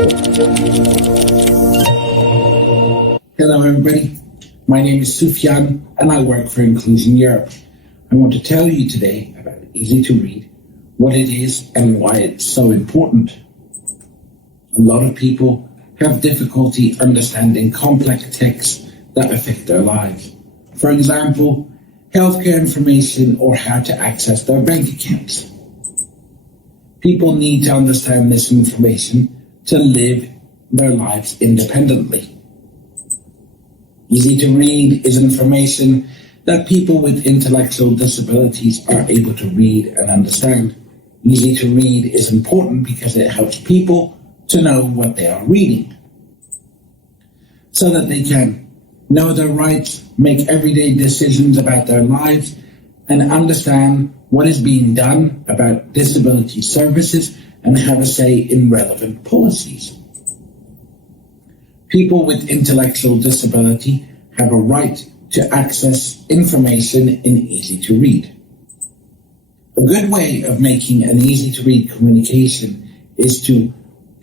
Hello everybody, my name is Soufiane and I work for Inclusion Europe. I want to tell you today about Easy to Read, what it is and why it's so important. A lot of people have difficulty understanding complex texts that affect their lives. For example, healthcare information or how to access their bank accounts. People need to understand this information to live their lives independently. Easy to read is information that people with intellectual disabilities are able to read and understand. Easy to read is important because it helps people to know what they are reading, so that they can know their rights, make everyday decisions about their lives, and understand what is being done about disability services and have a say in relevant policies. People with intellectual disability have a right to access information in easy to read. A good way of making an easy to read communication is to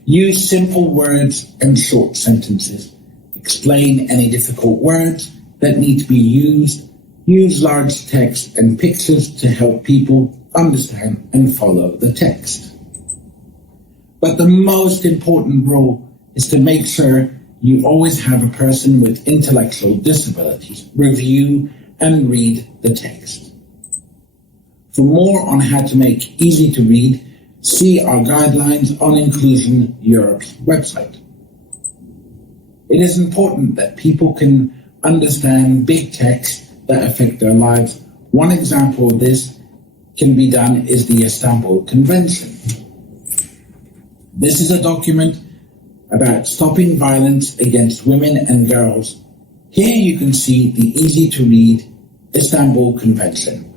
use simple words and short sentences, explain any difficult words that need to be used, use large text and pictures to help people understand and follow the text. But the most important rule is to make sure you always have a person with intellectual disabilities review and read the text. For more on how to make easy to read, see our guidelines on Inclusion Europe's website. It is important that people can understand big text that affect their lives. One example of this can be done is the Istanbul Convention. This is a document about stopping violence against women and girls. Here you can see the easy to read Istanbul Convention.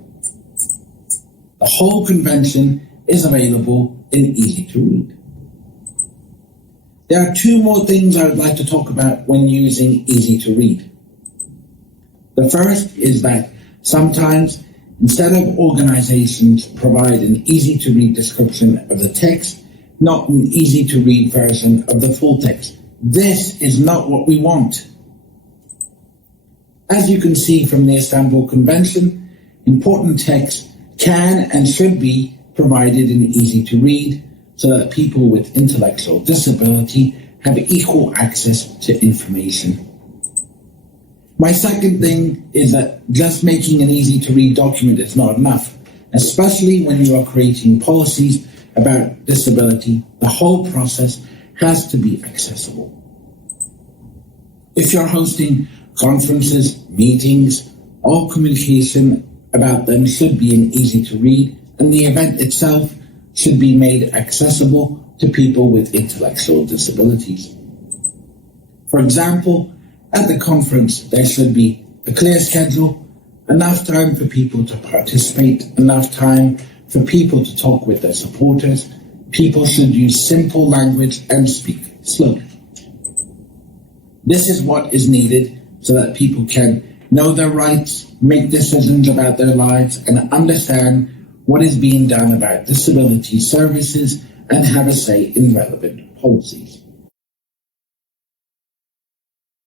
The whole convention is available in easy to read. There are two more things I would like to talk about when using easy to read. The first is that sometimes, instead of organizations provide an easy to read description of the text, not an easy to read version of the full text. This is not what we want. As you can see from the Istanbul Convention, important text can and should be provided in easy to read so that people with intellectual disability have equal access to information. My second thing is that just making an easy to read document is not enough, especially when you are creating policies about disability. The whole process has to be accessible. If you're hosting conferences, meetings, all communication about them should be in easy to read, and the event itself should be made accessible to people with intellectual disabilities. For example, at the conference there should be a clear schedule, enough time for people to participate, enough time for people to talk with their supporters. People should use simple language and speak slowly. This is what is needed so that people can know their rights, make decisions about their lives, and understand what is being done about disability services and have a say in relevant policies.